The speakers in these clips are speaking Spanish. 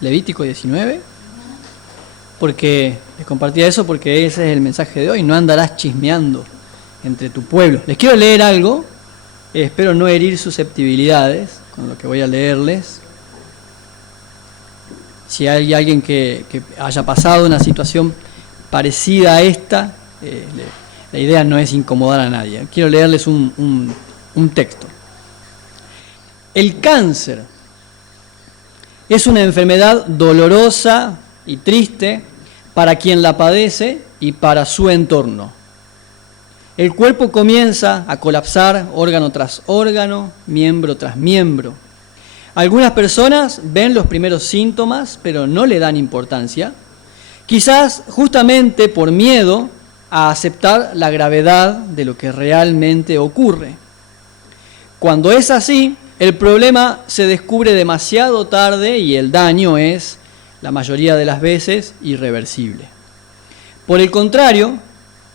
Levítico 19, porque les compartía eso porque ese es el mensaje de hoy. No andarás chismeando entre tu pueblo. Les quiero leer algo, espero no herir susceptibilidades con lo que voy a leerles. Si hay alguien que haya pasado una situación parecida a esta, la idea no es incomodar a nadie. Quiero leerles un texto. El cáncer es una enfermedad dolorosa y triste para quien la padece y para su entorno. El cuerpo comienza a colapsar órgano tras órgano, miembro tras miembro. Algunas personas ven los primeros síntomas, pero no le dan importancia, quizás justamente por miedo a aceptar la gravedad de lo que realmente ocurre. Cuando es así, el problema se descubre demasiado tarde y el daño es, la mayoría de las veces, irreversible. Por el contrario,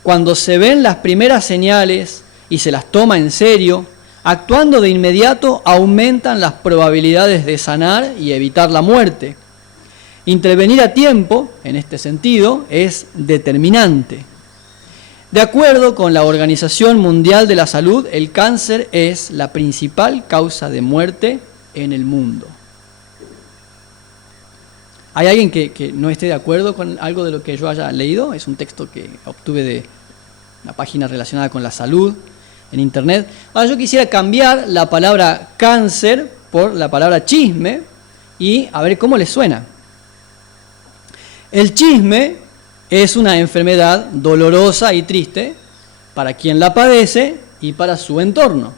cuando se ven las primeras señales y se las toma en serio, actuando de inmediato aumentan las probabilidades de sanar y evitar la muerte. Intervenir a tiempo, en este sentido, es determinante. De acuerdo con la Organización Mundial de la Salud, el cáncer es la principal causa de muerte en el mundo. ¿Hay alguien que no esté de acuerdo con algo de lo que yo haya leído? Es un texto que obtuve de una página relacionada con la salud en internet. Ahora yo quisiera cambiar la palabra cáncer por la palabra chisme y a ver cómo les suena. El chisme es una enfermedad dolorosa y triste para quien la padece y para su entorno.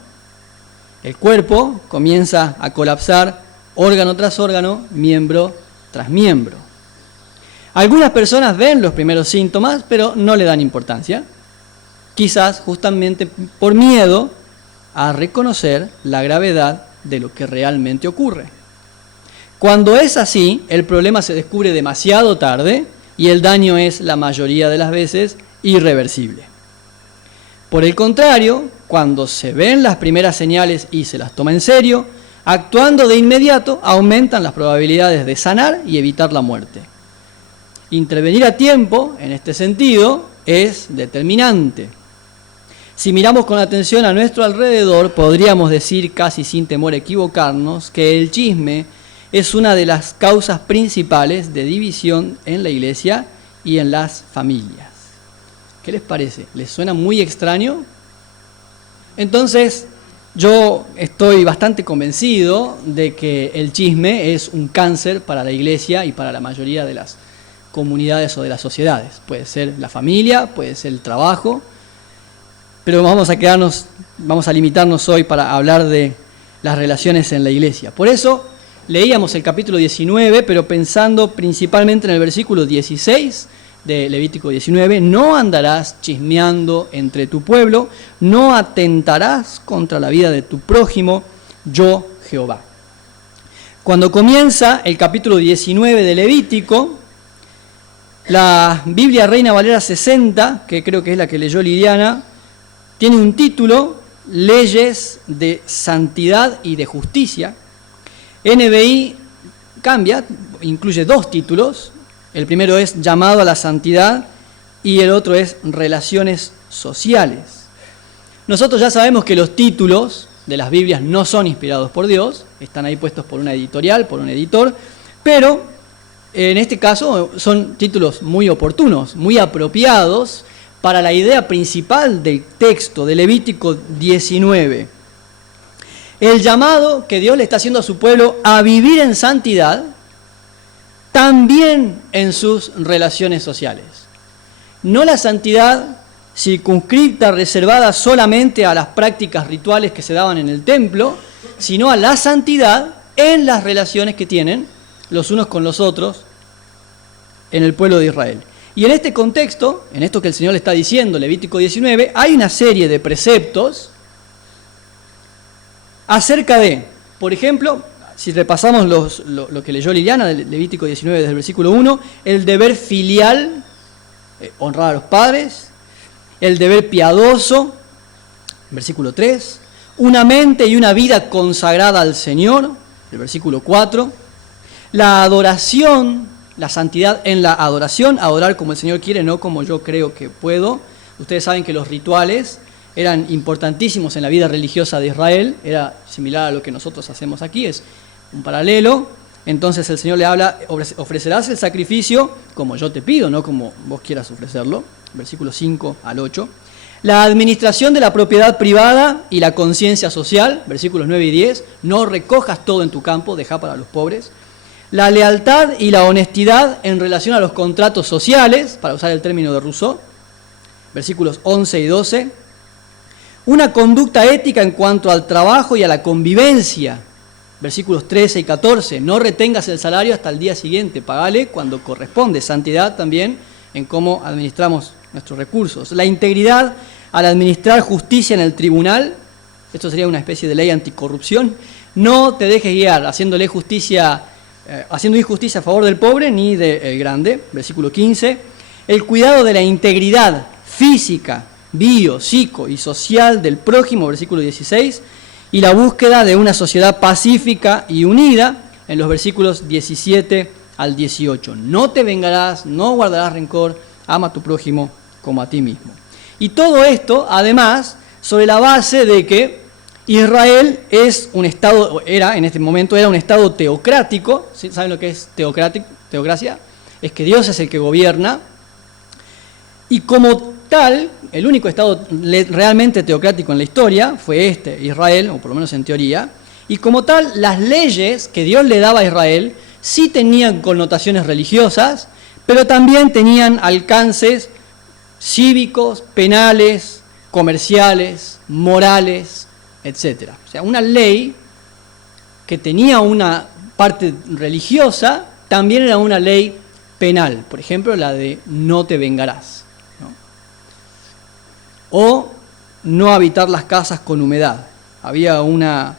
El cuerpo comienza a colapsar órgano tras órgano, miembro tras miembro. Algunas personas ven los primeros síntomas, pero no le dan importancia, quizás justamente por miedo a reconocer la gravedad de lo que realmente ocurre. Cuando es así, el problema se descubre demasiado tarde y el daño es, la mayoría de las veces, irreversible. Por el contrario, cuando se ven las primeras señales y se las toma en serio, actuando de inmediato aumentan las probabilidades de sanar y evitar la muerte. Intervenir a tiempo, en este sentido, es determinante. Si miramos con atención a nuestro alrededor, podríamos decir, casi sin temor a equivocarnos, que el chisme es una de las causas principales de división en la iglesia y en las familias. ¿Qué les parece? ¿Les suena muy extraño? Entonces, yo estoy bastante convencido de que el chisme es un cáncer para la iglesia y para la mayoría de las comunidades o de las sociedades. Puede ser la familia, puede ser el trabajo, pero vamos a limitarnos hoy para hablar de las relaciones en la iglesia. Por eso leíamos el capítulo 19, pero pensando principalmente en el versículo 16 de Levítico 19, no andarás chismeando entre tu pueblo, no atentarás contra la vida de tu prójimo, yo Jehová. Cuando comienza el capítulo 19 de Levítico, la Biblia Reina Valera 60, que creo que es la que leyó Liliana, tiene un título, Leyes de Santidad y de Justicia. NBI cambia, incluye dos títulos. El primero es Llamado a la Santidad y el otro es Relaciones Sociales. Nosotros ya sabemos que los títulos de las Biblias no son inspirados por Dios, están ahí puestos por una editorial, por un editor, pero en este caso son títulos muy oportunos, muy apropiados para la idea principal del texto de Levítico 19. El llamado que Dios le está haciendo a su pueblo a vivir en santidad, también en sus relaciones sociales. No la santidad circunscrita, reservada solamente a las prácticas rituales que se daban en el templo, sino a la santidad en las relaciones que tienen los unos con los otros en el pueblo de Israel. Y en este contexto, en esto que el Señor le está diciendo, Levítico 19, hay una serie de preceptos acerca de, por ejemplo, si repasamos lo que leyó Liliana de Levítico 19 desde el versículo 1, el deber filial, honrar a los padres, el deber piadoso, versículo 3, una mente y una vida consagrada al Señor, el versículo 4, La adoración, la santidad en la adoración, adorar como el Señor quiere, no como yo creo que puedo. Ustedes saben que los rituales eran importantísimos en la vida religiosa de Israel, era similar a lo que nosotros hacemos aquí, es un paralelo. Entonces el Señor le habla, ofrecerás el sacrificio como yo te pido, no como vos quieras ofrecerlo, versículos 5 al 8. La administración de la propiedad privada y la conciencia social, versículos 9 y 10, no recojas todo en tu campo, deja para los pobres. La lealtad y la honestidad en relación a los contratos sociales, para usar el término de Rousseau, versículos 11 y 12. Una conducta ética en cuanto al trabajo y a la convivencia, versículos 13 y 14. No retengas el salario hasta el día siguiente, pagale cuando corresponde. Santidad también en cómo administramos nuestros recursos. La integridad al administrar justicia en el tribunal, esto sería una especie de ley anticorrupción. No te dejes guiar haciendo injusticia a favor del pobre ni del grande, versículo 15. El cuidado de la integridad física, bio, psico y social del prójimo, versículo 16. Y la búsqueda de una sociedad pacífica y unida, en los versículos 17 al 18. No te vengarás, no guardarás rencor, ama a tu prójimo como a ti mismo. Y todo esto, además, sobre la base de que Israel es un estado, en este momento era un estado teocrático. ¿Sí? ¿Saben lo que es teocracia? Es que Dios es el que gobierna. Y como tal, el único estado realmente teocrático en la historia fue Israel, o por lo menos en teoría. Y como tal, las leyes que Dios le daba a Israel sí tenían connotaciones religiosas, pero también tenían alcances cívicos, penales, comerciales, morales, etc. O sea, una ley que tenía una parte religiosa también era una ley penal. Por ejemplo, la de no te vengarás, ¿no? O no habitar las casas con humedad. Había una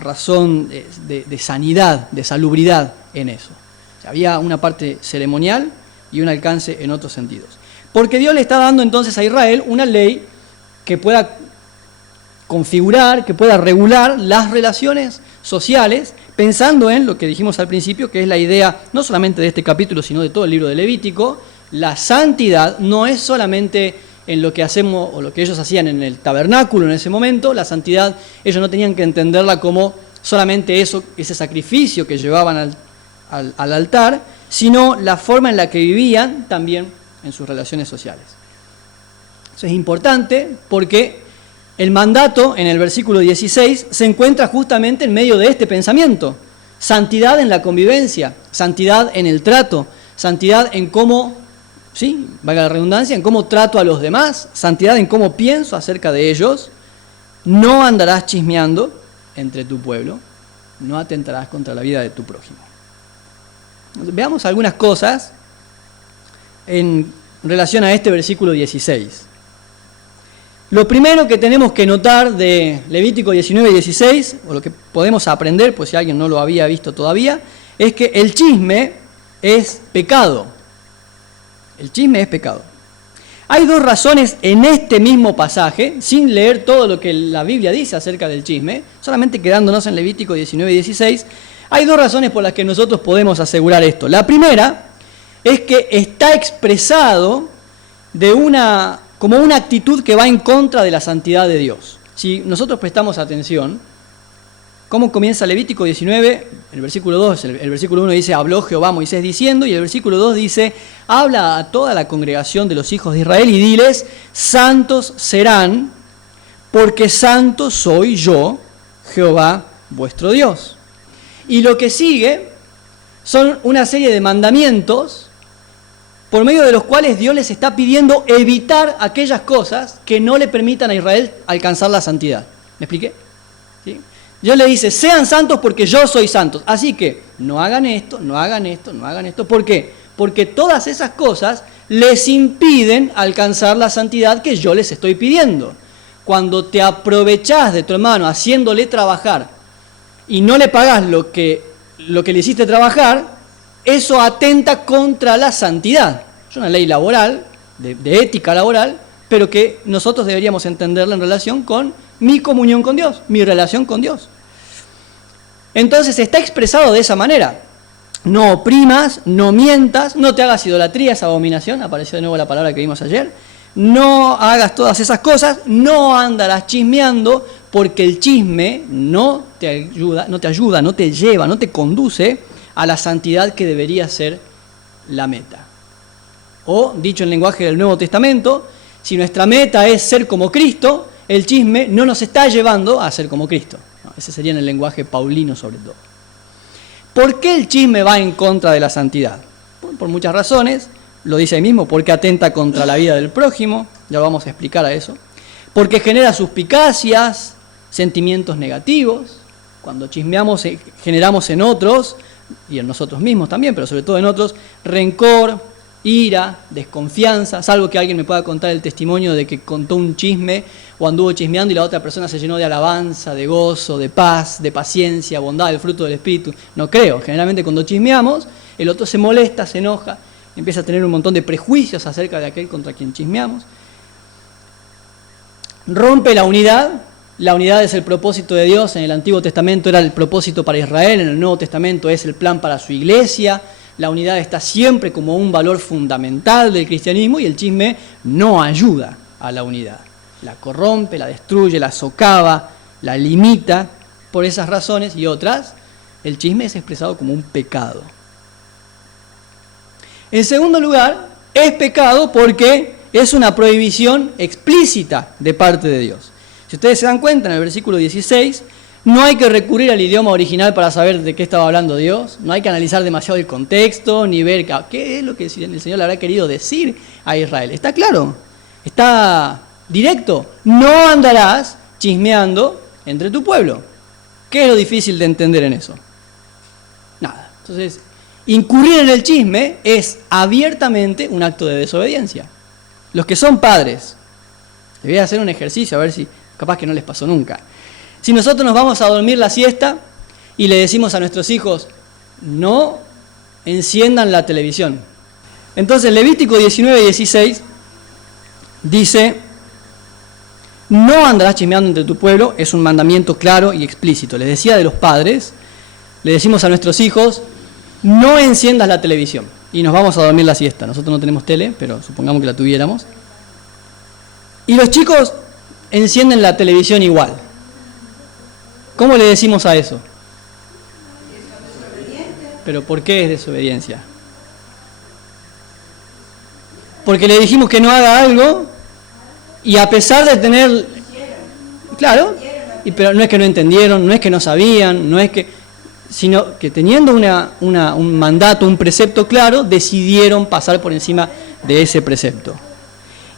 razón de sanidad, de salubridad en eso. O sea, había una parte ceremonial y un alcance en otros sentidos. Porque Dios le está dando entonces a Israel una ley que pueda configurar, que pueda regular las relaciones sociales, pensando en lo que dijimos al principio, que es la idea no solamente de este capítulo, sino de todo el libro de Levítico. La santidad no es solamente en lo que hacemos o lo que ellos hacían en el tabernáculo en ese momento. La santidad ellos no tenían que entenderla como solamente eso, ese sacrificio que llevaban al altar, sino la forma en la que vivían también en sus relaciones sociales. Eso es importante porque el mandato en el versículo 16 se encuentra justamente en medio de este pensamiento. Santidad en la convivencia, santidad en el trato, santidad en cómo, sí, valga la redundancia, en cómo trato a los demás, santidad en cómo pienso acerca de ellos. No andarás chismeando entre tu pueblo, no atentarás contra la vida de tu prójimo. Entonces, veamos algunas cosas en relación a este versículo 16. Lo primero que tenemos que notar de Levítico 19 y 16, o lo que podemos aprender, pues si alguien no lo había visto todavía, es que el chisme es pecado. El chisme es pecado. Hay dos razones en este mismo pasaje, sin leer todo lo que la Biblia dice acerca del chisme, solamente quedándonos en Levítico 19 y 16, hay dos razones por las que nosotros podemos asegurar esto. La primera es que está expresado como una actitud que va en contra de la santidad de Dios. Si nosotros prestamos atención, ¿cómo comienza Levítico 19? El versículo 2, el versículo 1 dice, habló Jehová a Moisés diciendo, y el versículo 2 dice, habla a toda la congregación de los hijos de Israel y diles, santos serán, porque santo soy yo, Jehová vuestro Dios. Y lo que sigue son una serie de mandamientos por medio de los cuales Dios les está pidiendo evitar aquellas cosas que no le permitan a Israel alcanzar la santidad. ¿Me expliqué? ¿Sí? Dios le dice, sean santos porque yo soy santo. Así que no hagan esto, no hagan esto, no hagan esto. ¿Por qué? Porque todas esas cosas les impiden alcanzar la santidad que yo les estoy pidiendo. Cuando te aprovechás de tu hermano haciéndole trabajar y no le pagás lo que le hiciste trabajar, eso atenta contra la santidad. Es una ley laboral, de ética laboral, pero que nosotros deberíamos entenderla en relación con mi comunión con Dios, mi relación con Dios. Entonces está expresado de esa manera. no oprimas, no mientas, no te hagas idolatría, esa abominación, apareció de nuevo la palabra que vimos ayer, no hagas todas esas cosas, no andarás chismeando, porque el chisme no te ayuda, no te lleva, no te conduce a la santidad que debería ser la meta. O, dicho en lenguaje del Nuevo Testamento, si nuestra meta es ser como Cristo, el chisme no nos está llevando a ser como Cristo. No, ese sería en el lenguaje paulino sobre todo. ¿Por qué el chisme va en contra de la santidad? Por muchas razones, lo dice ahí mismo, porque atenta contra la vida del prójimo, ya vamos a explicar a eso, porque genera suspicacias, sentimientos negativos, cuando chismeamos generamos en otros, y en nosotros mismos también, pero sobre todo en otros, rencor, ira, desconfianza, salvo que alguien me pueda contar el testimonio de que contó un chisme o anduvo chismeando y la otra persona se llenó de alabanza, de gozo, de paz, de paciencia, bondad, del fruto del Espíritu. No creo, generalmente cuando chismeamos, el otro se molesta, se enoja, empieza a tener un montón de prejuicios acerca de aquel contra quien chismeamos. Rompe la unidad es el propósito de Dios, en el Antiguo Testamento era el propósito para Israel, en el Nuevo Testamento es el plan para su iglesia. La unidad está siempre como un valor fundamental del cristianismo y el chisme no ayuda a la unidad. La corrompe, la destruye, la socava, la limita. Por esas razones y otras, el chisme es expresado como un pecado. En segundo lugar, es pecado porque es una prohibición explícita de parte de Dios. Si ustedes se dan cuenta, en el versículo 16, no hay que recurrir al idioma original para saber de qué estaba hablando Dios, no hay que analizar demasiado el contexto, ni ver qué es lo que el Señor le habrá querido decir a Israel. Está claro, está directo, no andarás chismeando entre tu pueblo. ¿Qué es lo difícil de entender en eso? Nada. Entonces, incurrir en el chisme es abiertamente un acto de desobediencia. Los que son padres, les voy a hacer un ejercicio a ver si capaz que no les pasó nunca. Si nosotros nos vamos a dormir la siesta y le decimos a nuestros hijos, no enciendan la televisión. Entonces Levítico 19:16 dice, no andarás chismeando entre tu pueblo, es un mandamiento claro y explícito. Les decía de los padres, le decimos a nuestros hijos, no enciendas la televisión y nos vamos a dormir la siesta. Nosotros no tenemos tele, pero supongamos que la tuviéramos. Y los chicos encienden la televisión igual. ¿Cómo le decimos a eso? ¿Pero por qué es desobediencia? Porque le dijimos que no haga algo y a pesar de tener... Claro, pero no es que no entendieron, no es que no sabían, no es que... sino que teniendo un mandato, un precepto claro, decidieron pasar por encima de ese precepto.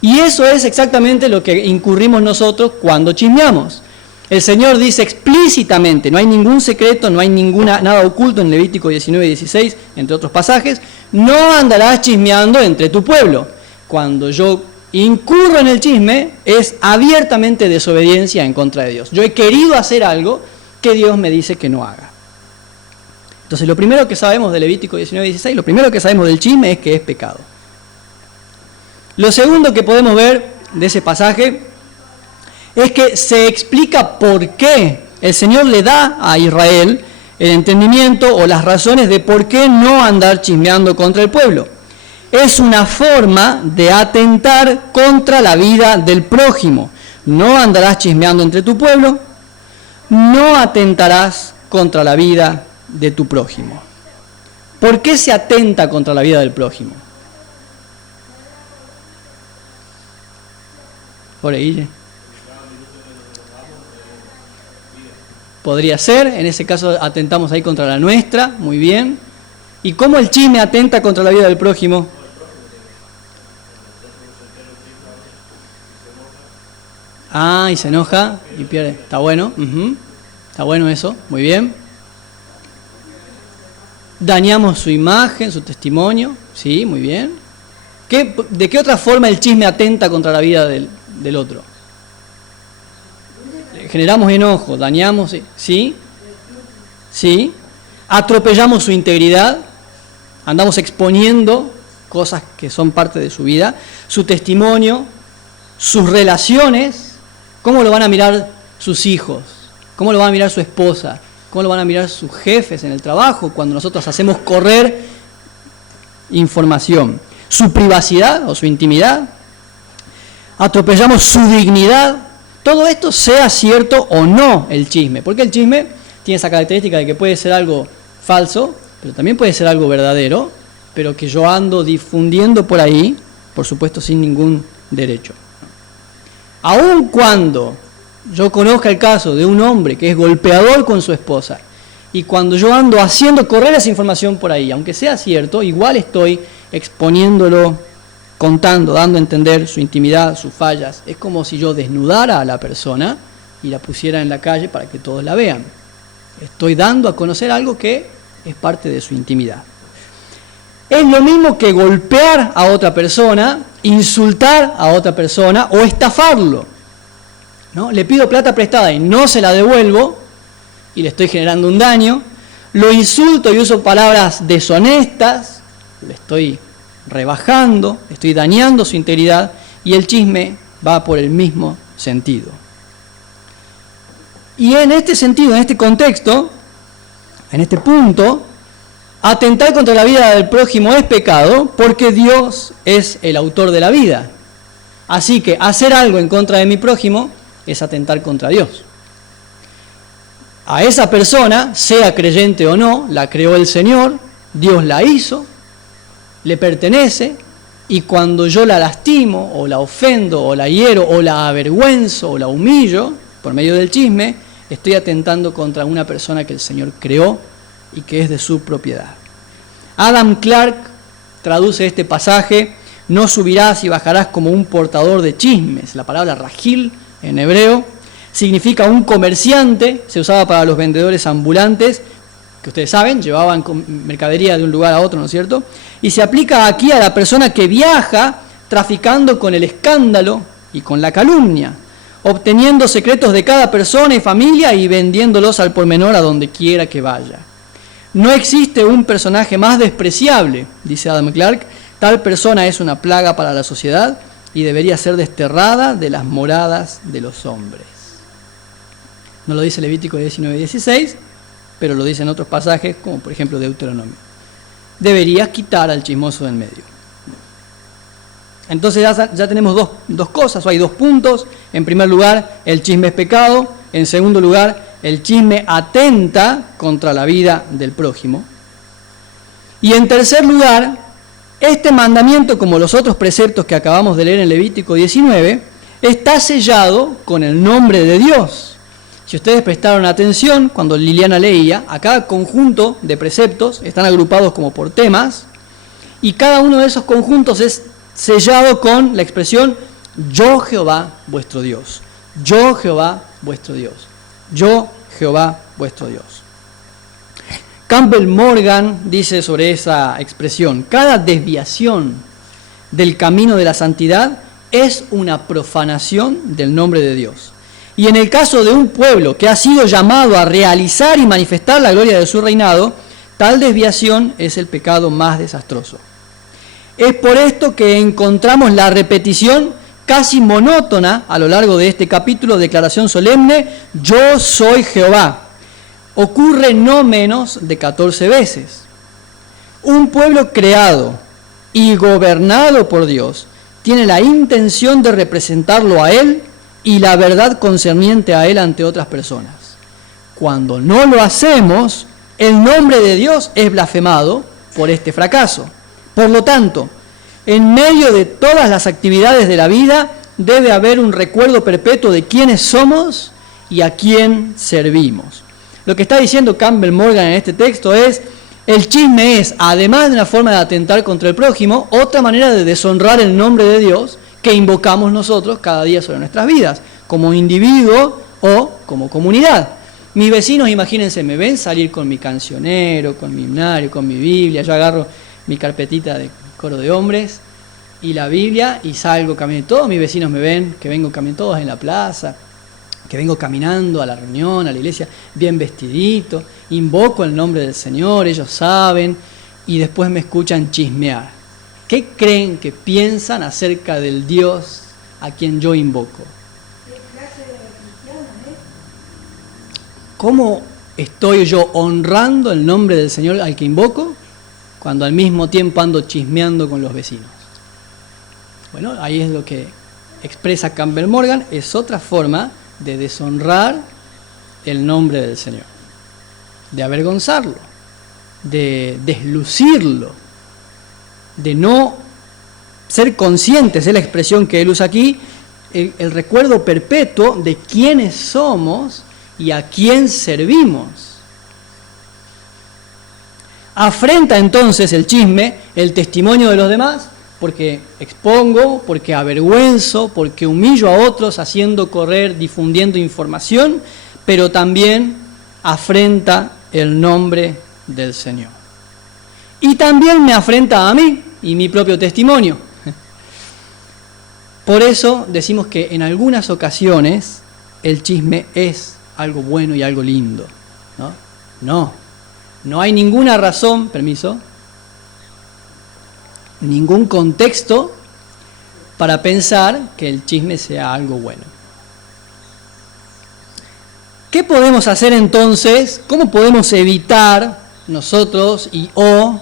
Y eso es exactamente lo que incurrimos nosotros cuando chismeamos. El Señor dice explícitamente, no hay ningún secreto, no hay nada oculto en Levítico 19:16, entre otros pasajes, no andarás chismeando entre tu pueblo. Cuando yo incurro en el chisme, es abiertamente desobediencia en contra de Dios. Yo he querido hacer algo que Dios me dice que no haga. Entonces, lo primero que sabemos de Levítico 19:16, lo primero que sabemos del chisme es que es pecado. Lo segundo que podemos ver de ese pasaje es que se explica por qué el Señor le da a Israel el entendimiento o las razones de por qué no andar chismeando contra el pueblo. Es una forma de atentar contra la vida del prójimo. No andarás chismeando entre tu pueblo, no atentarás contra la vida de tu prójimo. ¿Por qué se atenta contra la vida del prójimo? Por ahí. Podría ser, en ese caso atentamos ahí contra la nuestra, muy bien. ¿Y cómo el chisme atenta contra la vida del prójimo? Y se enoja y pierde. Está bueno, está bueno eso, muy bien. Dañamos su imagen, su testimonio, sí, muy bien. ¿De qué otra forma el chisme atenta contra la vida del otro? Generamos enojo, dañamos, ¿sí? ¿Sí? Atropellamos su integridad, andamos exponiendo cosas que son parte de su vida, su testimonio, sus relaciones, cómo lo van a mirar sus hijos, cómo lo va a mirar su esposa, ¿Cómo lo van a mirar sus jefes en el trabajo cuando nosotros hacemos correr información? Su privacidad o su intimidad. Atropellamos su dignidad. Todo esto, sea cierto o no el chisme, porque el chisme tiene esa característica de que puede ser algo falso, pero también puede ser algo verdadero, pero que yo ando difundiendo por ahí, por supuesto sin ningún derecho. Aun cuando yo conozca el caso de un hombre que es golpeador con su esposa, y cuando yo ando haciendo correr esa información por ahí, aunque sea cierto, igual estoy exponiéndolo, contando, dando a entender su intimidad, sus fallas. Es como si yo desnudara a la persona y la pusiera en la calle para que todos la vean. Estoy dando a conocer algo que es parte de su intimidad. Es lo mismo que golpear a otra persona, insultar a otra persona o estafarlo, ¿no? Le pido plata prestada y no se la devuelvo y le estoy generando un daño. Lo insulto y uso palabras deshonestas, le estoy rebajando, estoy dañando su integridad, y el chisme va por el mismo sentido. Y en este sentido, en este contexto, en este punto, atentar contra la vida del prójimo es pecado porque Dios es el autor de la vida. Así que hacer algo en contra de mi prójimo es atentar contra Dios. A esa persona, sea creyente o no, la creó el Señor, Dios la hizo, le pertenece, y cuando yo la lastimo, o la ofendo, o la hiero, o la avergüenzo, o la humillo, por medio del chisme, estoy atentando contra una persona que el Señor creó y que es de su propiedad. Adam Clarke traduce este pasaje: no subirás y bajarás como un portador de chismes. La palabra rajil en hebreo significa un comerciante, se usaba para los vendedores ambulantes, que ustedes saben, llevaban mercadería de un lugar a otro, ¿no es cierto? Y se aplica aquí a la persona que viaja traficando con el escándalo y con la calumnia, obteniendo secretos de cada persona y familia y vendiéndolos al por menor a donde quiera que vaya. No existe un personaje más despreciable, dice Adam Clarke. Tal persona es una plaga para la sociedad y debería ser desterrada de las moradas de los hombres. No lo dice Levítico 19:16, pero lo dicen otros pasajes, como por ejemplo Deuteronomio. Deberías quitar al chismoso del medio. Entonces ya tenemos dos cosas, o hay dos puntos. En primer lugar, el chisme es pecado. En segundo lugar, el chisme atenta contra la vida del prójimo. Y en tercer lugar, este mandamiento, como los otros preceptos que acabamos de leer en Levítico 19, está sellado con el nombre de Dios. Si ustedes prestaron atención cuando Liliana leía, a cada conjunto de preceptos están agrupados como por temas, y cada uno de esos conjuntos es sellado con la expresión yo Jehová vuestro Dios, yo Jehová vuestro Dios, yo Jehová vuestro Dios. Campbell Morgan dice sobre esa expresión: cada desviación del camino de la santidad es una profanación del nombre de Dios. Y en el caso de un pueblo que ha sido llamado a realizar y manifestar la gloria de su reinado, tal desviación es el pecado más desastroso. Es por esto que encontramos la repetición casi monótona a lo largo de este capítulo, declaración solemne: yo soy Jehová. Ocurre no menos de 14 veces. Un pueblo creado y gobernado por Dios tiene la intención de representarlo a Él y la verdad concerniente a Él ante otras personas. Cuando no lo hacemos, el nombre de Dios es blasfemado por este fracaso. Por lo tanto, en medio de todas las actividades de la vida debe haber un recuerdo perpetuo de quiénes somos y a quién servimos. Lo que está diciendo Campbell Morgan en este texto es: el chisme es, además de una forma de atentar contra el prójimo, otra manera de deshonrar el nombre de Dios que invocamos nosotros cada día sobre nuestras vidas, como individuo o como comunidad. Mis vecinos, imagínense, me ven salir con mi cancionero, con mi himnario, con mi Biblia. Yo agarro mi carpetita de coro de hombres y la Biblia y salgo caminando. Todos mis vecinos me ven que vengo caminando, todos en la plaza, que vengo caminando a la reunión, a la iglesia, bien vestidito, invoco el nombre del Señor, ellos saben, y después me escuchan chismear. ¿Qué creen que piensan acerca del Dios a quien yo invoco? ¿Cómo ¿Estoy yo honrando el nombre del Señor al que invoco cuando al mismo tiempo ando chismeando con los vecinos? Bueno, ahí es lo que expresa Campbell Morgan, es otra forma de deshonrar el nombre del Señor, de avergonzarlo, de deslucirlo, de no ser conscientes, es la expresión que él usa aquí, el recuerdo perpetuo de quiénes somos y a quién servimos. Afrenta entonces el chisme el testimonio de los demás, porque expongo, porque avergüenzo, porque humillo a otros haciendo correr, difundiendo información, pero también afrenta el nombre del Señor. Y también me afrenta a mí y mi propio testimonio. Por eso decimos que en algunas ocasiones el chisme es algo bueno y algo lindo. No hay ninguna razón, permiso, ningún contexto para pensar que el chisme sea algo bueno. ¿Qué podemos hacer entonces? ¿Cómo podemos evitar nosotros o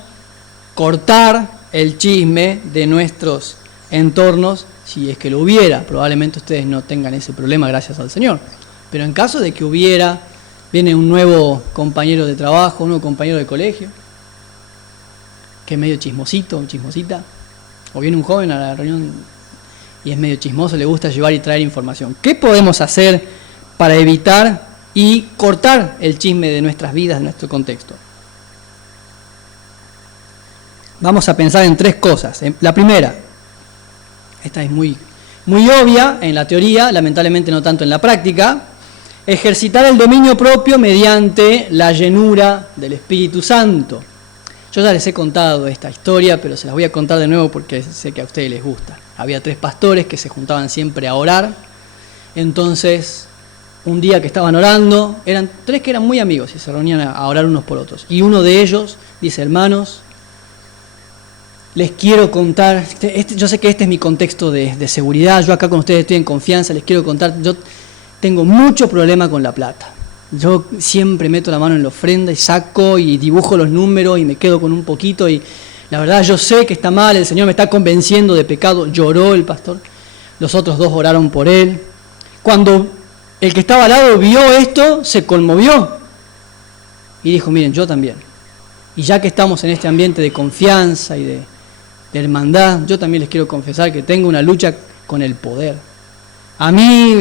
cortar el chisme de nuestros entornos? Si es que lo hubiera, probablemente ustedes no tengan ese problema, gracias al Señor. Pero en caso de que hubiera, viene un nuevo compañero de trabajo, un nuevo compañero de colegio, que es medio chismosito, chismosita, o viene un joven a la reunión y es medio chismoso, le gusta llevar y traer información. ¿Qué podemos hacer para evitar y cortar el chisme de nuestras vidas, de nuestro contexto? Vamos a pensar en 3 cosas. La primera, esta es muy obvia en la teoría, lamentablemente no tanto en la práctica, ejercitar el dominio propio mediante la llenura del Espíritu Santo. Yo ya les he contado esta historia, pero se las voy a contar de nuevo porque sé que a ustedes les gusta. Había 3 pastores que se juntaban siempre a orar. Entonces, un día que estaban orando, eran 3 que eran muy amigos y se reunían a orar unos por otros. Y uno de ellos dice: hermanos, les quiero contar, yo sé que este es mi contexto de seguridad, yo acá con ustedes estoy en confianza, les quiero contar, yo tengo mucho problema con la plata. Yo siempre meto la mano en la ofrenda y saco y dibujo los números y me quedo con un poquito y la verdad yo sé que está mal, el Señor me está convenciendo de pecado. Lloró el pastor, los otros 2 oraron por él. Cuando el que estaba al lado vio esto, se conmovió y dijo: miren, yo también. Y ya que estamos en este ambiente de confianza y de hermandad, yo también les quiero confesar que tengo una lucha con el poder. A mí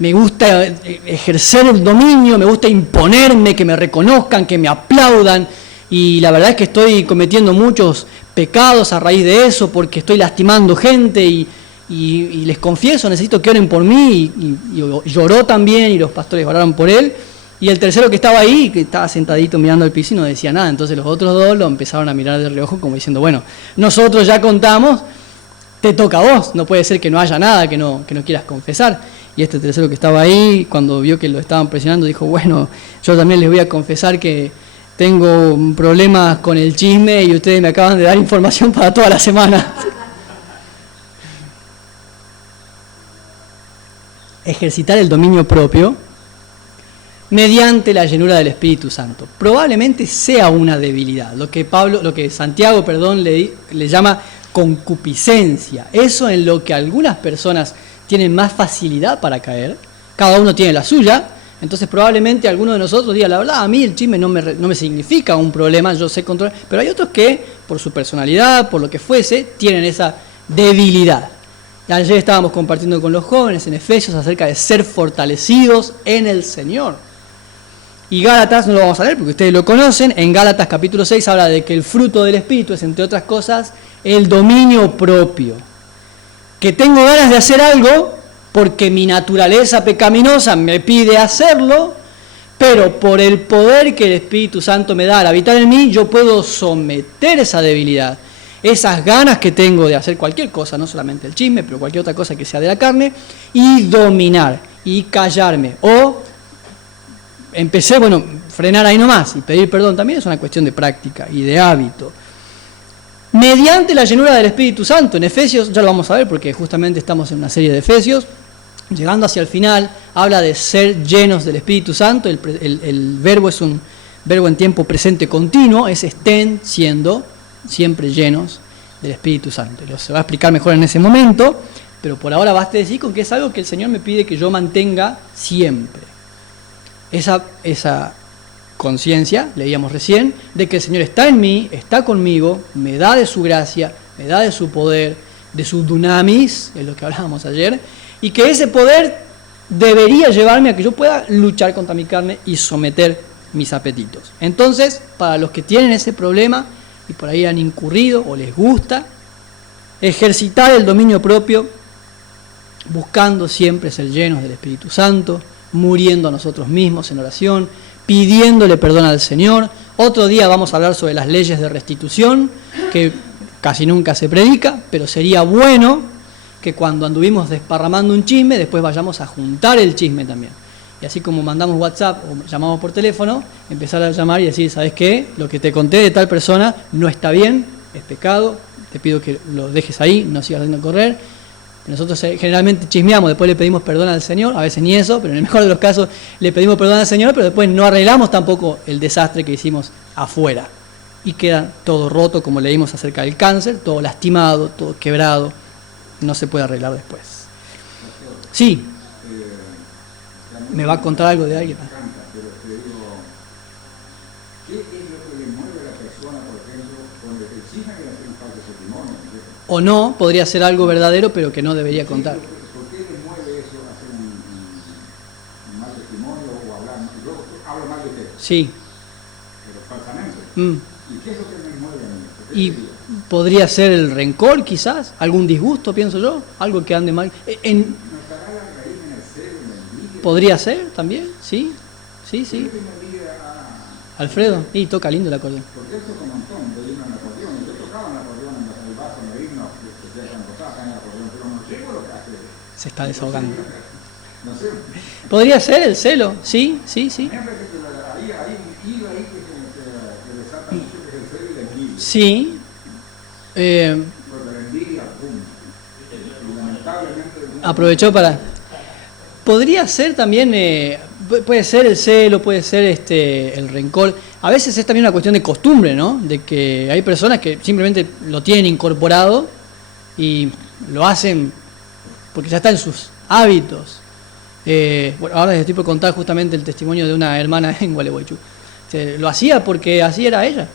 me gusta ejercer el dominio, me gusta imponerme, que me reconozcan, que me aplaudan, y la verdad es que estoy cometiendo muchos pecados a raíz de eso, porque estoy lastimando gente y les confieso, necesito que oren por mí, y lloró también, y los pastores oraron por él. Y el tercero que estaba ahí, que estaba sentadito mirando al piso y no decía nada. Entonces los otros 2 lo empezaron a mirar de reojo como diciendo: bueno, nosotros ya contamos, te toca a vos, no puede ser que no haya nada que no quieras confesar. Y este tercero que estaba ahí, cuando vio que lo estaban presionando, dijo: bueno, yo también les voy a confesar que tengo problemas con el chisme y ustedes me acaban de dar información para toda la semana. Ejercitar el dominio propio mediante la llenura del Espíritu Santo. Probablemente sea una debilidad, lo que Santiago le llama concupiscencia. Eso en lo que algunas personas tienen más facilidad para caer, cada uno tiene la suya. Entonces probablemente alguno de nosotros diga: la verdad, a mí el chisme no me significa un problema, yo sé controlar. Pero hay otros que, por su personalidad, por lo que fuese, tienen esa debilidad. Ayer estábamos compartiendo con los jóvenes en Efesios acerca de ser fortalecidos en el Señor. Y Gálatas, no lo vamos a leer porque ustedes lo conocen, en Gálatas capítulo 6 habla de que el fruto del Espíritu es, entre otras cosas, el dominio propio. Que tengo ganas de hacer algo porque mi naturaleza pecaminosa me pide hacerlo, pero por el poder que el Espíritu Santo me da al habitar en mí, yo puedo someter esa debilidad, esas ganas que tengo de hacer cualquier cosa, no solamente el chisme, pero cualquier otra cosa que sea de la carne, y dominar, y callarme, o frenar ahí nomás, y pedir perdón también es una cuestión de práctica y de hábito. Mediante la llenura del Espíritu Santo, en Efesios, ya lo vamos a ver porque justamente estamos en una serie de Efesios, llegando hacia el final, habla de ser llenos del Espíritu Santo. El verbo es un verbo en tiempo presente continuo, es estén siendo siempre llenos del Espíritu Santo. Se va a explicar mejor en ese momento, pero por ahora basta decir con que es algo que el Señor me pide que yo mantenga siempre. Esa conciencia, leíamos recién, de que el Señor está en mí, está conmigo, me da de su gracia, me da de su poder, de su dunamis, es lo que hablábamos ayer, y que ese poder debería llevarme a que yo pueda luchar contra mi carne y someter mis apetitos. Entonces, para los que tienen ese problema y por ahí han incurrido o les gusta, ejercitar el dominio propio, buscando siempre ser llenos del Espíritu Santo, muriendo a nosotros mismos en oración, pidiéndole perdón al Señor. Otro día vamos a hablar sobre las leyes de restitución, que casi nunca se predica, pero sería bueno que cuando anduvimos desparramando un chisme, después vayamos a juntar el chisme también. Y así como mandamos WhatsApp o llamamos por teléfono, empezar a llamar y decir, ¿sabes qué? Lo que te conté de tal persona no está bien, es pecado, te pido que lo dejes ahí, no sigas haciendo correr. Nosotros generalmente chismeamos, después le pedimos perdón al Señor, a veces ni eso, pero en el mejor de los casos le pedimos perdón al Señor, pero después no arreglamos tampoco el desastre que hicimos afuera. Y queda todo roto, como leímos acerca del cáncer, todo lastimado, todo quebrado, no se puede arreglar después. Sí, me va a contar algo de alguien. O no, podría ser algo verdadero, pero que no debería contar. ¿Por qué le mueve eso a hacer un mal testimonio o hablar? Yo hablo mal de usted. Sí. Pero falsamente. ¿Y qué es lo que me mueve a mí? Y podría ser el rencor, quizás, algún disgusto, pienso yo, algo que ande mal. ¿No estará la raíz en el celo, en la envidia? Podría ser también, sí, sí, sí. ¿Por qué me envidia a Alfredo, y toca lindo el acordeón. Porque él toca un montón de himno en acordeón, y yo tocaba en acordeón en el vaso, en el himno, cuando estaba acá en el acordeón, pero no sé por lo que hace. Se está desahogando. No sé. Podría ser el celo, sí, sí, sí. Hay un hilo ahí que desata mucho, que es el celo y la envidia. Sí. Porque la envidia, pum. Y lamentablemente... Aprovechó para... Podría ser también... puede ser el celo, puede ser el rencor. A veces es también una cuestión de costumbre, ¿no? De que hay personas que simplemente lo tienen incorporado y lo hacen porque ya está en sus hábitos. Bueno, ahora les estoy por contar justamente el testimonio de una hermana en Gualeguaychú. Lo hacía porque así era ella.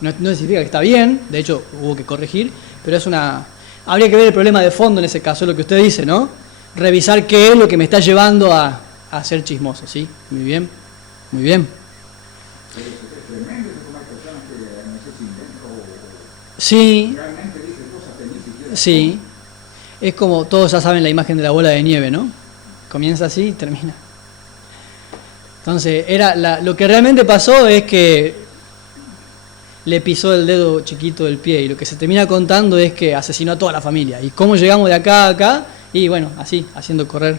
No significa que está bien, de hecho hubo que corregir, pero es una... Habría que ver el problema de fondo en ese caso, lo que usted dice, ¿no? Revisar qué es lo que me está llevando a ser chismoso, ¿sí? Muy bien, muy bien. Pero es tremendo como hay personas que no sé si inventan o Sí, realmente dicen cosas que ni siquiera... sí. Es como todos ya saben la imagen de la bola de nieve, ¿no? Comienza así y termina. Entonces, lo que realmente pasó es que le pisó el dedo chiquito del pie y lo que se termina contando es que asesinó a toda la familia. ¿Y cómo llegamos de acá a acá? Y bueno, así, haciendo correr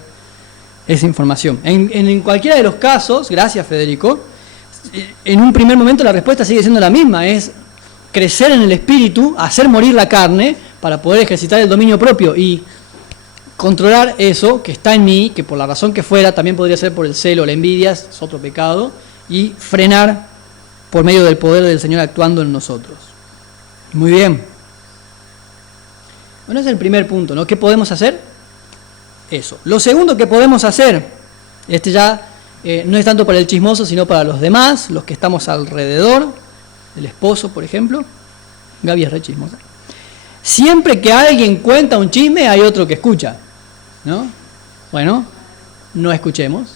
esa información. En cualquiera de los casos, gracias Federico, en un primer momento la respuesta sigue siendo la misma, es crecer en el espíritu, hacer morir la carne para poder ejercitar el dominio propio y controlar eso que está en mí, que por la razón que fuera, también podría ser por el celo, la envidia, es otro pecado, y frenar por medio del poder del Señor actuando en nosotros. Muy bien. Bueno, ese es el primer punto, ¿no? ¿Qué podemos hacer? Eso. Lo segundo que podemos hacer, ya no es tanto para el chismoso, sino para los demás, los que estamos alrededor, el esposo, por ejemplo. Gaby es re chismosa. Siempre que alguien cuenta un chisme, hay otro que escucha, ¿no? Bueno, no escuchemos,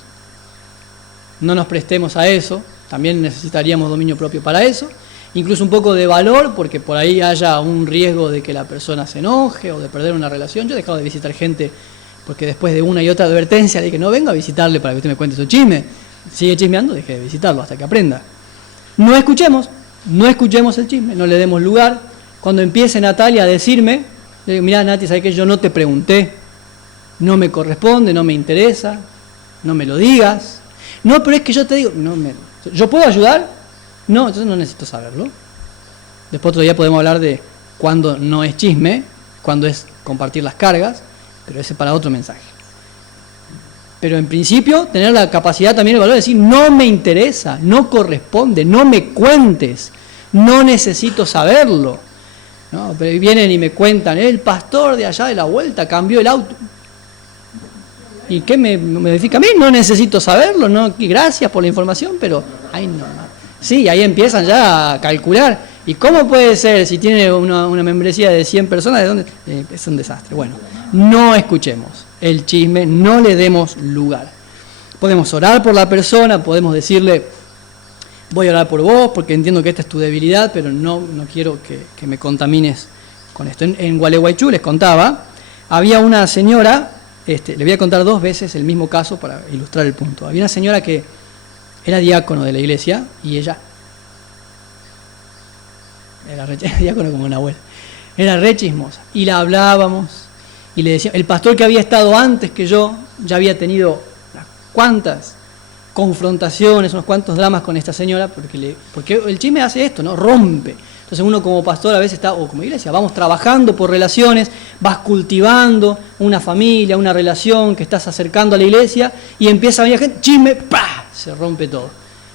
no nos prestemos a eso, también necesitaríamos dominio propio para eso, incluso un poco de valor, porque por ahí haya un riesgo de que la persona se enoje o de perder una relación. Yo he dejado de visitar gente porque después de una y otra advertencia de que no venga a visitarle para que usted me cuente su chisme, sigue chismeando, deje de visitarlo hasta que aprenda. No escuchemos el chisme, no le demos lugar. Cuando empiece Natalia a decirme, le digo, mirá Nati, ¿sabes qué? Yo no te pregunté, no me corresponde, no me interesa, no me lo digas. No, pero es que yo te digo, ¿yo puedo ayudar? No, entonces no necesito saberlo. Después otro día podemos hablar de cuándo no es chisme, cuándo es compartir las cargas, pero ese es para otro mensaje. Pero en principio, tener la capacidad también, el valor de decir, no me interesa, no corresponde, no me cuentes, no necesito saberlo. ¿No? Pero vienen y me cuentan, el pastor de allá de la vuelta cambió el auto. ¿Y qué me edifica a mí? No necesito saberlo, ¿no? Gracias por la información, pero... Ay, no. Sí, ahí empiezan ya a calcular. ¿Y cómo puede ser si tiene una membresía de 100 personas? ¿De dónde? Es un desastre. Bueno, no escuchemos el chisme, no le demos lugar. Podemos orar por la persona, podemos decirle, voy a orar por vos porque entiendo que esta es tu debilidad, pero no quiero que me contamines con esto. En Gualeguaychú, les contaba, había una señora, le voy a contar 2 veces el mismo caso para ilustrar el punto. Había una señora que era diácono de la iglesia y ella era diácono como una abuela, era re chismosa y la hablábamos y le decía, el pastor que había estado antes que yo ya había tenido unas cuantas confrontaciones, unos cuantos dramas con esta señora porque el chisme hace esto, ¿no? Rompe. Entonces uno como pastor a veces está, o como iglesia, vamos trabajando por relaciones, vas cultivando una familia, una relación que estás acercando a la iglesia y empieza a venir gente, chisme, ¡pah! Se rompe todo.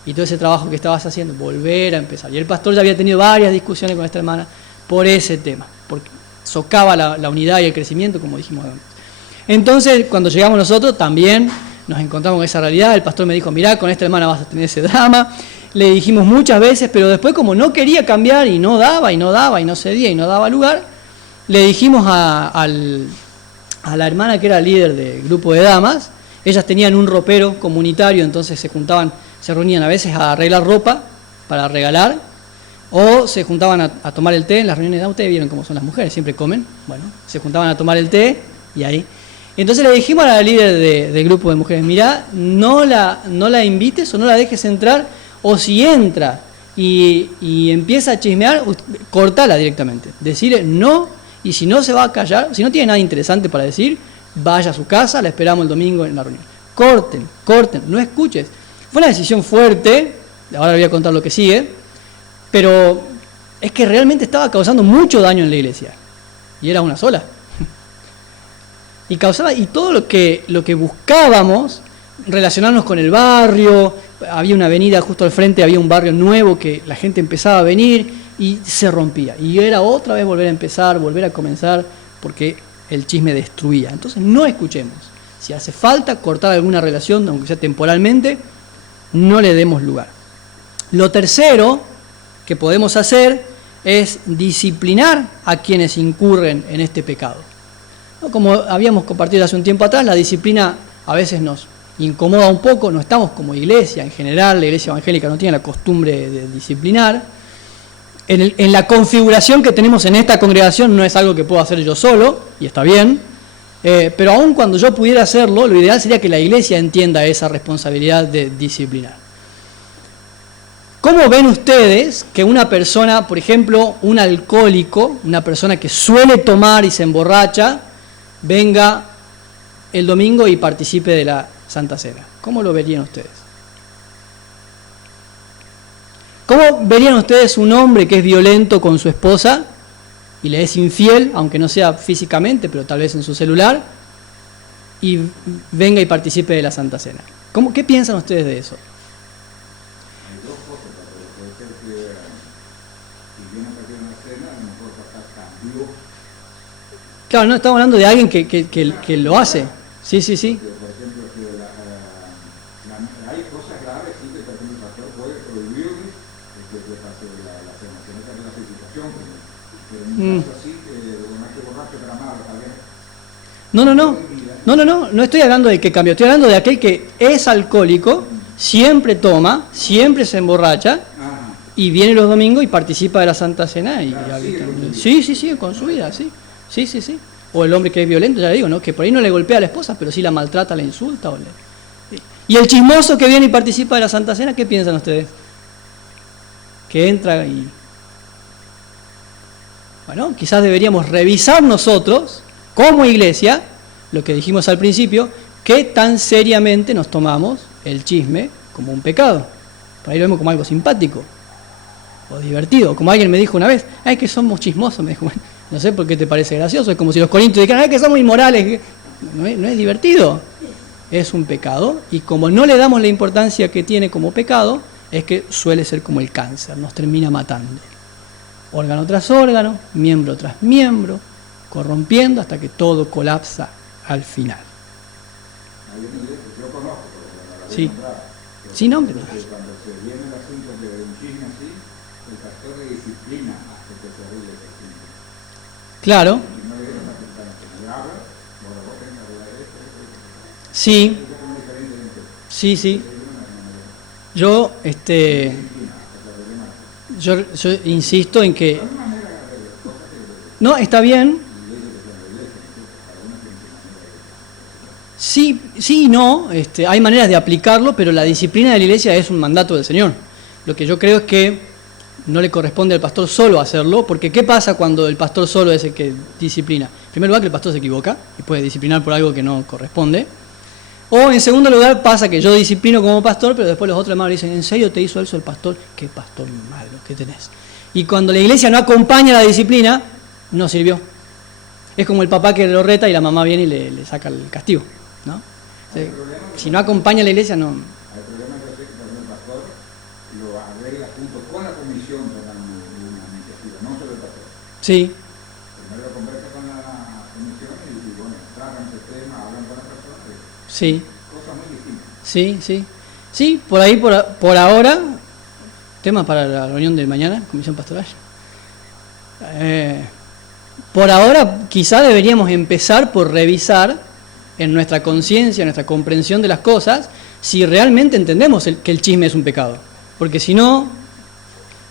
Y todo ese trabajo que estabas haciendo, volver a empezar. Y el pastor ya había tenido varias discusiones con esta hermana por ese tema, porque socava la unidad y el crecimiento, como dijimos antes. Entonces, cuando llegamos nosotros, también nos encontramos con esa realidad. El pastor me dijo, mirá, con esta hermana vas a tener ese drama. Le dijimos muchas veces, pero después como no quería cambiar y no daba, y no cedía y no daba lugar, le dijimos a la hermana que era líder del grupo de damas, ellas tenían un ropero comunitario, entonces se reunían a veces a arreglar ropa para regalar, o se juntaban a tomar el té en las reuniones de damas. Ustedes vieron cómo son las mujeres, siempre comen, bueno, se juntaban a tomar el té y ahí. Entonces le dijimos a la líder del grupo de mujeres, mirá, no la invites o no la dejes entrar, o si entra y empieza a chismear, cortala directamente, decirle no, y si no se va a callar, si no tiene nada interesante para decir, vaya a su casa, la esperamos el domingo en la reunión. Corten, no escuches. Fue una decisión fuerte, ahora voy a contar lo que sigue, pero es que realmente estaba causando mucho daño en la iglesia, y era una sola. Y causaba, y todo lo que buscábamos, relacionarnos con el barrio, había una avenida justo al frente, había un barrio nuevo que la gente empezaba a venir y se rompía. Y era otra vez volver a empezar, volver a comenzar, porque el chisme destruía. Entonces no escuchemos. Si hace falta cortar alguna relación, aunque sea temporalmente, no le demos lugar. Lo tercero que podemos hacer es disciplinar a quienes incurren en este pecado. Como habíamos compartido hace un tiempo atrás, la disciplina a veces nos incomoda un poco, no estamos como iglesia en general, la iglesia evangélica no tiene la costumbre de disciplinar. En la configuración que tenemos en esta congregación no es algo que puedo hacer yo solo, y está bien, pero aun cuando yo pudiera hacerlo, lo ideal sería que la iglesia entienda esa responsabilidad de disciplinar. ¿Cómo ven ustedes que una persona, por ejemplo, un alcohólico, una persona que suele tomar y se emborracha, venga el domingo y participe de la Santa Cena? ¿Cómo lo verían ustedes? ¿Cómo verían ustedes un hombre que es violento con su esposa y le es infiel, aunque no sea físicamente, pero tal vez en su celular, y venga y participe de la Santa Cena? ¿Qué piensan ustedes de eso? Hay dos cosas, pero puede ser que si viene a partir de una cena, a lo mejor cambió. Claro, no estamos hablando de alguien que lo hace. Sí. Por ejemplo, que hay cosas graves, sí, que por ejemplo el pastor puede prohibirle que pase la cena, que no cambie la situación, pero en un caso así, no que borracho para mal, tal vez. No estoy hablando del que cambió, estoy hablando de aquel que es alcohólico, siempre toma, siempre se emborracha, y viene los domingos y participa de la Santa Cena. Sí, con su vida, sí. O el hombre que es violento, ya le digo, ¿no? Que por ahí no le golpea a la esposa, pero sí la maltrata, la insulta. Y el chismoso que viene y participa de la Santa Cena, ¿qué piensan ustedes? Que entra y... Bueno, quizás deberíamos revisar nosotros, como iglesia, lo que dijimos al principio, qué tan seriamente nos tomamos el chisme como un pecado. Por ahí lo vemos como algo simpático o divertido. Como alguien me dijo una vez, es que somos chismosos, me dijo, bueno, no sé por qué te parece gracioso, es como si los corintios dijeran, que somos inmorales. no es divertido. Es un pecado, y como no le damos la importancia que tiene como pecado, es que suele ser como el cáncer, nos termina matando. Órgano tras órgano, miembro tras miembro, corrompiendo hasta que todo colapsa al final. Yo conozco, pero Sí. Sin nombre. cuando se viene el asunto de un chisme así, el pastor le disciplina hasta que se arregle el chisme. Claro. Y no le deja la que le habla, bueno, vos tenés que arreglar esto. Sí. Sí. Yo insisto en que no, está bien. Sí y no, hay maneras de aplicarlo, pero la disciplina de la iglesia es un mandato del Señor. Lo que yo creo es que no le corresponde al pastor solo hacerlo, porque ¿qué pasa cuando el pastor solo es el que disciplina? En primer lugar, que el pastor se equivoca y puede disciplinar por algo que no corresponde. O en segundo lugar, pasa que yo disciplino como pastor, pero después los otros hermanos dicen, ¿en serio te hizo eso el pastor? ¿Qué pastor malo que tenés? Y cuando la iglesia no acompaña la disciplina, no sirvió. Es como el papá que lo reta y la mamá viene y le saca el castigo, ¿no? Si no acompaña a la iglesia, no. Hay problemas que el pastor lo arregla junto con la comisión de una iniciativa, no solo el pastor. Sí. Primero conversa con la comisión y bueno, tratan ese tema, hablan con la persona. Sí. Cosas muy distintas. Sí. Sí, por ahí, por ahora, tema para la reunión de mañana, comisión pastoral. Por ahora, quizá deberíamos empezar por revisar en nuestra conciencia, en nuestra comprensión de las cosas, si realmente entendemos que el chisme es un pecado. Porque si no,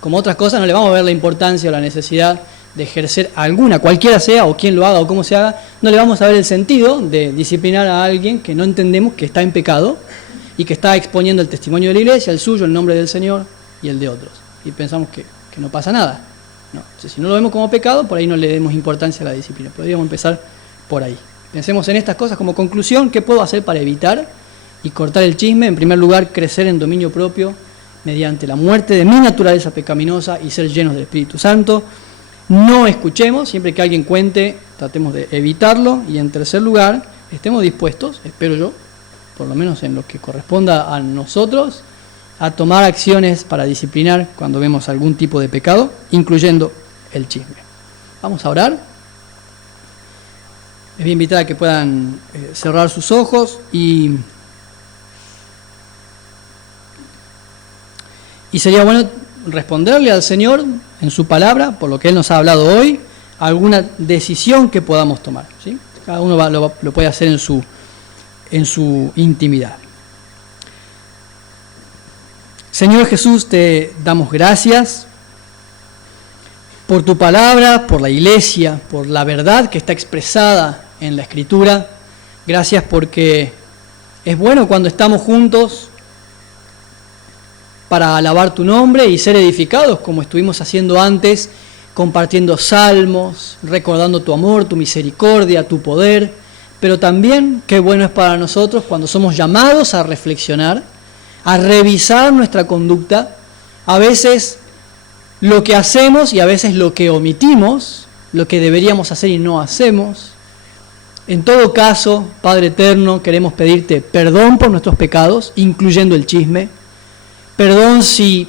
como otras cosas, no le vamos a ver la importancia o la necesidad de ejercer alguna, cualquiera sea, o quien lo haga o cómo se haga, no le vamos a ver el sentido de disciplinar a alguien que no entendemos que está en pecado y que está exponiendo el testimonio de la iglesia, el suyo, el nombre del Señor y el de otros. Y pensamos que no pasa nada. No. Entonces, si no lo vemos como pecado, por ahí no le demos importancia a la disciplina. Podríamos empezar por ahí. Pensemos en estas cosas como conclusión. ¿Qué puedo hacer para evitar y cortar el chisme? En primer lugar, crecer en dominio propio mediante la muerte de mi naturaleza pecaminosa y ser llenos del Espíritu Santo. No escuchemos, siempre que alguien cuente, tratemos de evitarlo. Y en tercer lugar, estemos dispuestos, espero yo, por lo menos en lo que corresponda a nosotros, a tomar acciones para disciplinar cuando vemos algún tipo de pecado, incluyendo el chisme. Vamos a orar. Les voy a invitar a que puedan cerrar sus ojos y sería bueno responderle al Señor en su palabra, por lo que Él nos ha hablado hoy, alguna decisión que podamos tomar, ¿sí? Cada uno lo puede hacer en su intimidad. Señor Jesús, te damos gracias por tu palabra, por la iglesia, por la verdad que está expresada en la Escritura. Gracias porque es bueno cuando estamos juntos para alabar tu nombre y ser edificados, como estuvimos haciendo antes, compartiendo salmos, recordando tu amor, tu misericordia, tu poder. Pero también qué bueno es para nosotros cuando somos llamados a reflexionar, a revisar nuestra conducta, a veces lo que hacemos y a veces lo que omitimos, lo que deberíamos hacer y no hacemos. En todo caso, Padre Eterno, queremos pedirte perdón por nuestros pecados, incluyendo el chisme. Perdón si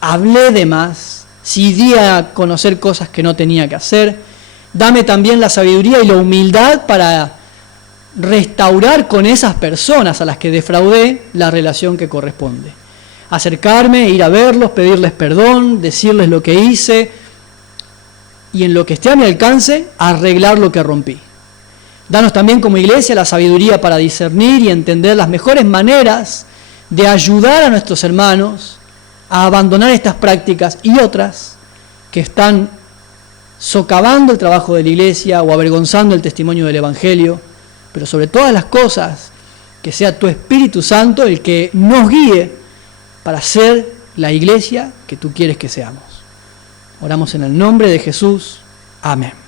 hablé de más, si di a conocer cosas que no tenía que hacer. Dame también la sabiduría y la humildad para restaurar con esas personas a las que defraudé la relación que corresponde. Acercarme, ir a verlos, pedirles perdón, decirles lo que hice y en lo que esté a mi alcance, arreglar lo que rompí. Danos también como iglesia la sabiduría para discernir y entender las mejores maneras de ayudar a nuestros hermanos a abandonar estas prácticas y otras que están socavando el trabajo de la iglesia o avergonzando el testimonio del Evangelio. Pero sobre todas las cosas, que sea tu Espíritu Santo el que nos guíe para ser la iglesia que tú quieres que seamos. Oramos en el nombre de Jesús. Amén.